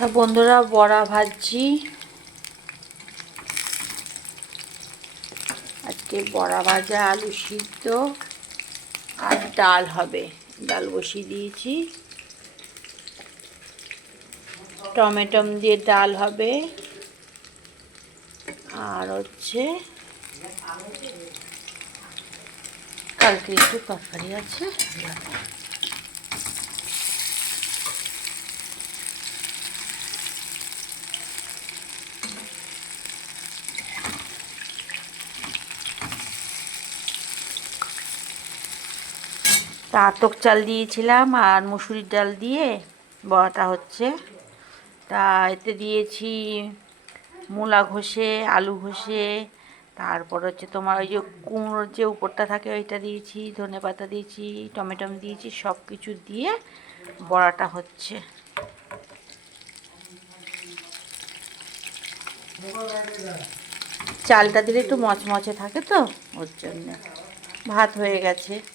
বন্ধুরা, বড়া ভাজছি। আজকে বড়া ভাজা, আলু সিদ্ধ আর ডাল হবে। ডাল বসিয়ে দিয়েছি। টমেটো দিয়ে ডাল হবে। আর হচ্ছে কালকে একটু তরকারি আছে। আতপ চাল দিয়েছিলাম আর মুসুরির ডাল দিয়ে বড়াটা হচ্ছে। তা এতে দিয়েছি মূলা ঘষে, আলু ঘষে, তারপর হচ্ছে তোমার ওই যে কুমড়োর যে উপরটা থাকে ওইটা দিয়েছি, ধনেপাতা দিয়েছি, টমেটো দিয়েছি, সব কিছু দিয়ে বড়াটা হচ্ছে। চালটা দিলে একটু মচমচে থাকে তো, ওর জন্য। ভাত হয়ে গেছে।